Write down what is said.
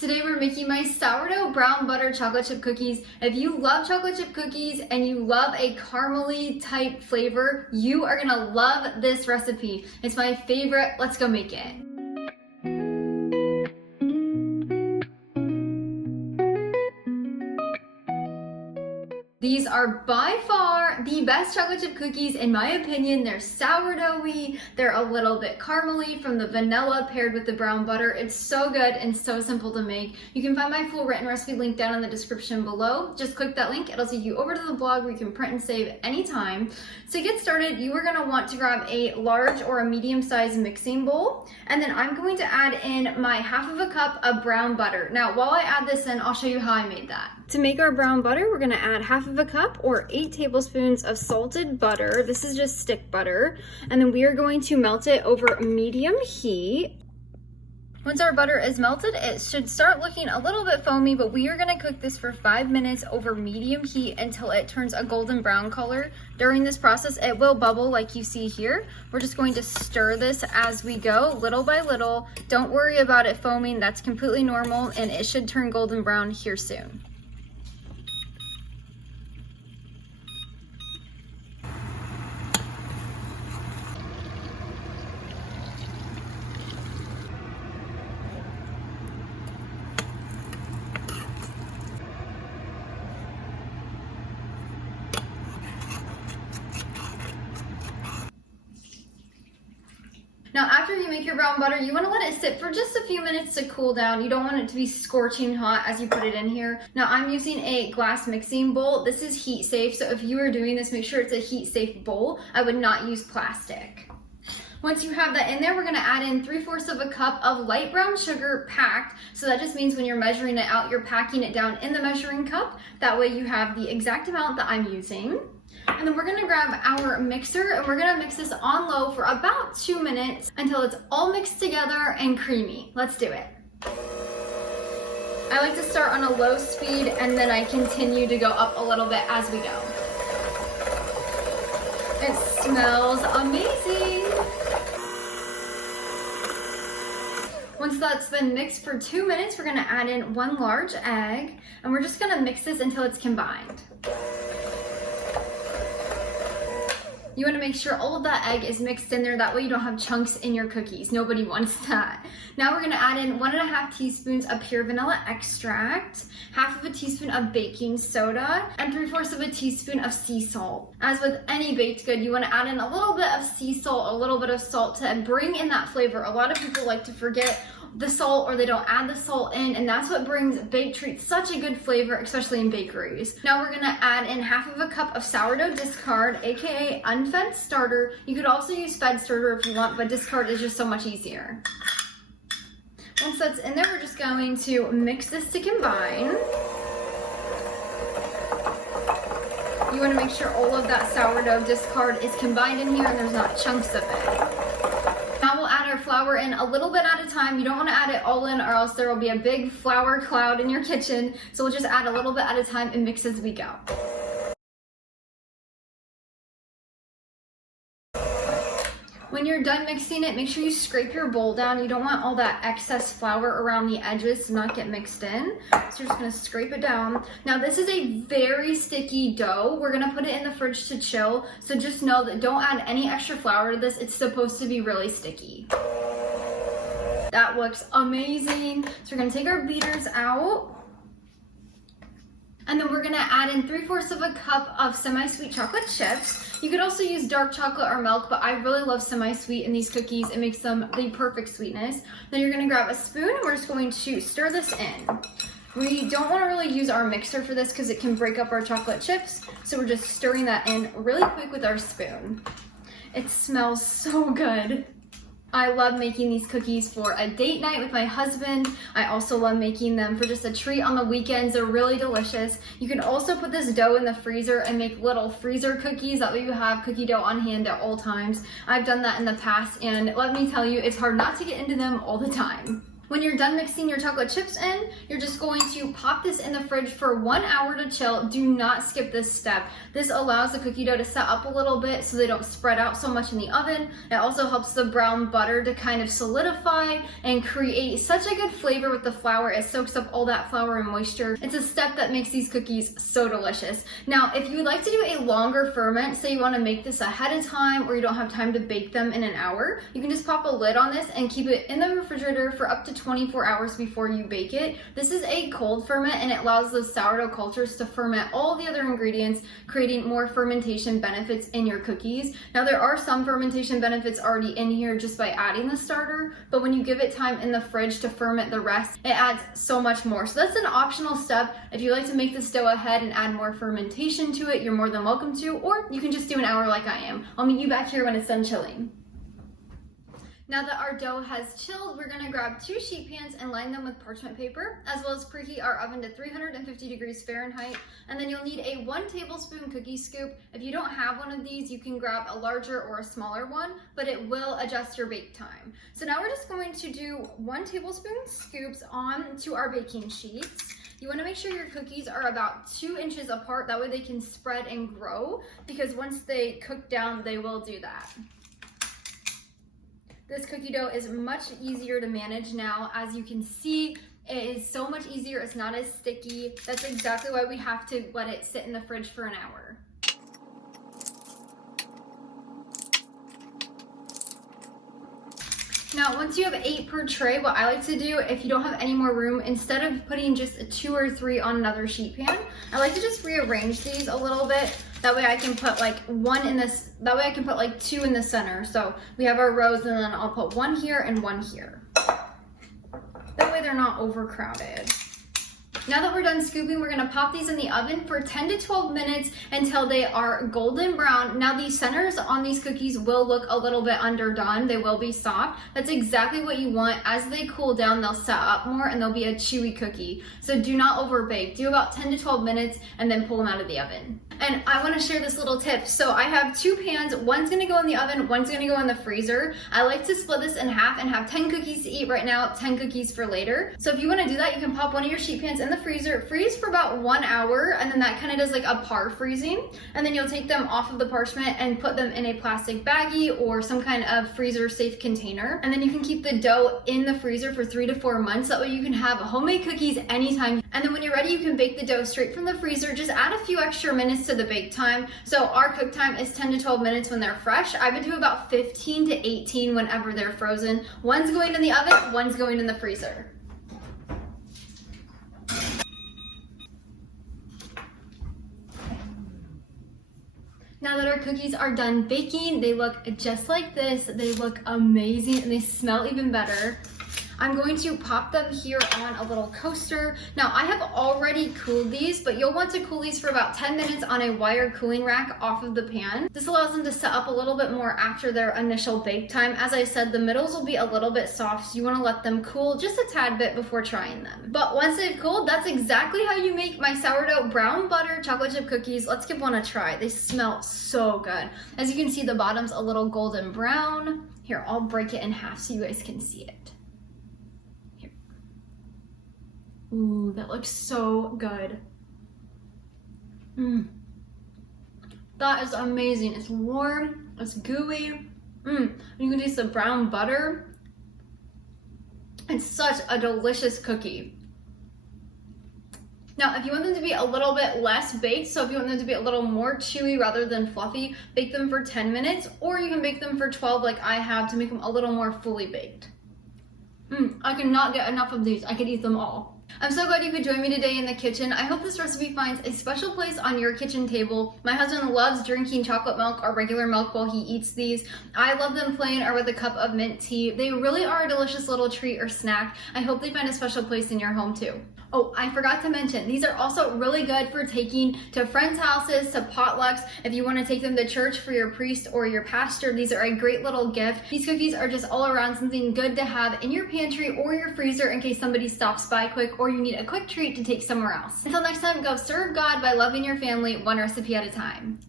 Today we're making my sourdough brown butter chocolate chip cookies. If you love chocolate chip cookies and you love a caramely type flavor, you are gonna love this recipe. It's my favorite. Let's go make it. These are by far the best chocolate chip cookies in my opinion. They're sourdoughy, they're a little bit caramely from the vanilla paired with the brown butter. It's so good and so simple to make. You can find my full written recipe link down in the description below. Just click that link, it'll take you over to the blog where you can print and save anytime. To get started, you are gonna want to grab a large or a medium-sized mixing bowl, and then I'm going to add in my half of a cup of brown butter. Now, while I add this in, I'll show you how I made that. To make our brown butter, we're gonna add half of a cup or 8 tablespoons of salted butter. This is just stick butter. And then we are going to melt it over medium heat. Once our butter is melted, it should start looking a little bit foamy, but we are gonna cook this for 5 minutes over medium heat until it turns a golden brown color. During this process, it will bubble like you see here. We're just going to stir this as we go, little by little. Don't worry about it foaming, that's completely normal, and it should turn golden brown here soon. Now, after you make your brown butter, you want to let it sit for just a few minutes to cool down. You don't want it to be scorching hot as you put it in here. Now, I'm using a glass mixing bowl. This is heat safe, so if you are doing this, make sure it's a heat safe bowl. I would not use plastic. Once you have that in there, we're gonna add in 3/4 of a cup of light brown sugar packed. So that just means when you're measuring it out, you're packing it down in the measuring cup. That way you have the exact amount that I'm using. And then we're gonna grab our mixer and we're gonna mix this on low for about 2 minutes until it's all mixed together and creamy. Let's do it. I like to start on a low speed and then I continue to go up a little bit as we go. It smells amazing. Once that's been mixed for 2 minutes, we're gonna add in 1 large egg and we're just gonna mix this until it's combined. You want to make sure all of that egg is mixed in there, that way you don't have chunks in your cookies. Nobody wants that. Now we're going to add in 1.5 teaspoons of pure vanilla extract, half of a teaspoon of baking soda, and 3/4 of a teaspoon of sea salt. As with any baked good, you want to add in a little bit of sea salt, a little bit of salt to bring in that flavor. A lot of people like to forget the salt or they don't add the salt in, and that's what brings baked treats such a good flavor, especially in bakeries. Now we're gonna add in half of a cup of sourdough discard, aka unfed starter. You could also use fed starter if you want, but discard is just so much easier. Once that's in there, we're just going to mix this to combine. You wanna make sure all of that sourdough discard is combined in here and there's not chunks of it. Now we'll add our flour in a little bit at a time. You don't want to add it all in or else there will be a big flour cloud in your kitchen. So we'll just add a little bit at a time and mix as we go. When you're done mixing it, make sure you scrape your bowl down. You don't want all that excess flour around the edges to not get mixed in. So you're just gonna scrape it down. Now this is a very sticky dough. We're gonna put it in the fridge to chill. So just know that don't add any extra flour to this. It's supposed to be really sticky. That looks amazing. So we're gonna take our beaters out. And then we're gonna add in 3/4 of a cup of semi-sweet chocolate chips. You could also use dark chocolate or milk, but I really love semi-sweet in these cookies. It makes them the perfect sweetness. Then you're gonna grab a spoon and we're just going to stir this in. We don't wanna really use our mixer for this because it can break up our chocolate chips. So we're just stirring that in really quick with our spoon. It smells so good. I love making these cookies for a date night with my husband. I also love making them for just a treat on the weekends. They're really delicious. You can also put this dough in the freezer and make little freezer cookies. That way you have cookie dough on hand at all times. I've done that in the past and let me tell you, it's hard not to get into them all the time. When you're done mixing your chocolate chips in, you're just going to pop this in the fridge for 1 hour to chill. Do not skip this step. This allows the cookie dough to set up a little bit so they don't spread out so much in the oven. It also helps the brown butter to kind of solidify and create such a good flavor with the flour. It soaks up all that flour and moisture. It's a step that makes these cookies so delicious. Now, if you would like to do a longer ferment, say you want to make this ahead of time or you don't have time to bake them in an hour, you can just pop a lid on this and keep it in the refrigerator for up to 24 hours before you bake it. This is a cold ferment and it allows the sourdough cultures to ferment all the other ingredients, creating more fermentation benefits in your cookies. Now there are some fermentation benefits already in here just by adding the starter, but when you give it time in the fridge to ferment the rest, it adds so much more. So that's an optional step. If you like to make this dough ahead and add more fermentation to it, you're more than welcome to, or you can just do an hour like I am. I'll meet you back here when it's done chilling. Now that our dough has chilled, we're gonna grab 2 sheet pans and line them with parchment paper, as well as preheat our oven to 350 degrees Fahrenheit. And then you'll need a 1 tablespoon cookie scoop. If you don't have one of these, you can grab a larger or a smaller one, but it will adjust your bake time. So now we're just going to do 1 tablespoon scoops onto our baking sheets. You wanna make sure your cookies are about 2 inches apart, that way they can spread and grow, because once they cook down, they will do that. This cookie dough is much easier to manage now. As you can see, it is so much easier. It's not as sticky. That's exactly why we have to let it sit in the fridge for an hour. Now, once you have 8 per tray, what I like to do, if you don't have any more room, instead of putting just 2 or 3 on another sheet pan, I like to just rearrange these a little bit. That way I can put like 1 in this, that way I can put like 2 in the center. So we have our rows and then I'll put 1 here and 1 here. That way they're not overcrowded. Now that we're done scooping, we're gonna pop these in the oven for 10 to 12 minutes until they are golden brown. Now these centers on these cookies will look a little bit underdone. They will be soft. That's exactly what you want. As they cool down, they'll set up more and they'll be a chewy cookie. So do not overbake. Do about 10 to 12 minutes and then pull them out of the oven. And I wanna share this little tip. So I have 2 pans. One's gonna go in the oven, one's gonna go in the freezer. I like to split this in half and have 10 cookies to eat right now, 10 cookies for later. So if you wanna do that, you can pop one of your sheet pans in the freezer, freeze for about 1 hour, and then that kind of does like a par freezing. And then you'll take them off of the parchment and put them in a plastic baggie or some kind of freezer safe container. And then you can keep the dough in the freezer for 3 to 4 months. That way you can have homemade cookies anytime. And then when you're ready, you can bake the dough straight from the freezer. Just add a few extra minutes to the bake time. So our cook time is 10 to 12 minutes when they're fresh. I would do about 15 to 18 whenever they're frozen. One's going in the oven, one's going in the freezer. Now that our cookies are done baking, they look just like this. They look amazing and they smell even better. I'm going to pop them here on a little coaster. Now I have already cooled these, but you'll want to cool these for about 10 minutes on a wire cooling rack off of the pan. This allows them to set up a little bit more after their initial bake time. As I said, the middles will be a little bit soft, so you want to let them cool just a tad bit before trying them. But once they've cooled, that's exactly how you make my sourdough brown butter chocolate chip cookies. Let's give one a try. They smell so good. As you can see, the bottom's a little golden brown. Here, I'll break it in half so you guys can see it. Ooh, that looks so good. That is amazing. It's warm, it's gooey. You can taste the brown butter. It's such a delicious cookie. Now, if you want them to be a little bit less baked, so if you want them to be a little more chewy rather than fluffy, bake them for 10 minutes, or you can bake them for 12 like I have to make them a little more fully baked. I cannot get enough of these. I could eat them all. I'm so glad you could join me today in the kitchen. I hope this recipe finds a special place on your kitchen table. My husband loves drinking chocolate milk or regular milk while he eats these. I love them plain or with a cup of mint tea. They really are a delicious little treat or snack. I hope they find a special place in your home too. Oh, I forgot to mention, these are also really good for taking to friends' houses, to potlucks. If you want to take them to church for your priest or your pastor, these are a great little gift. These cookies are just all around something good to have in your pantry or your freezer in case somebody stops by quick or you need a quick treat to take somewhere else. Until next time, go serve God by loving your family one recipe at a time.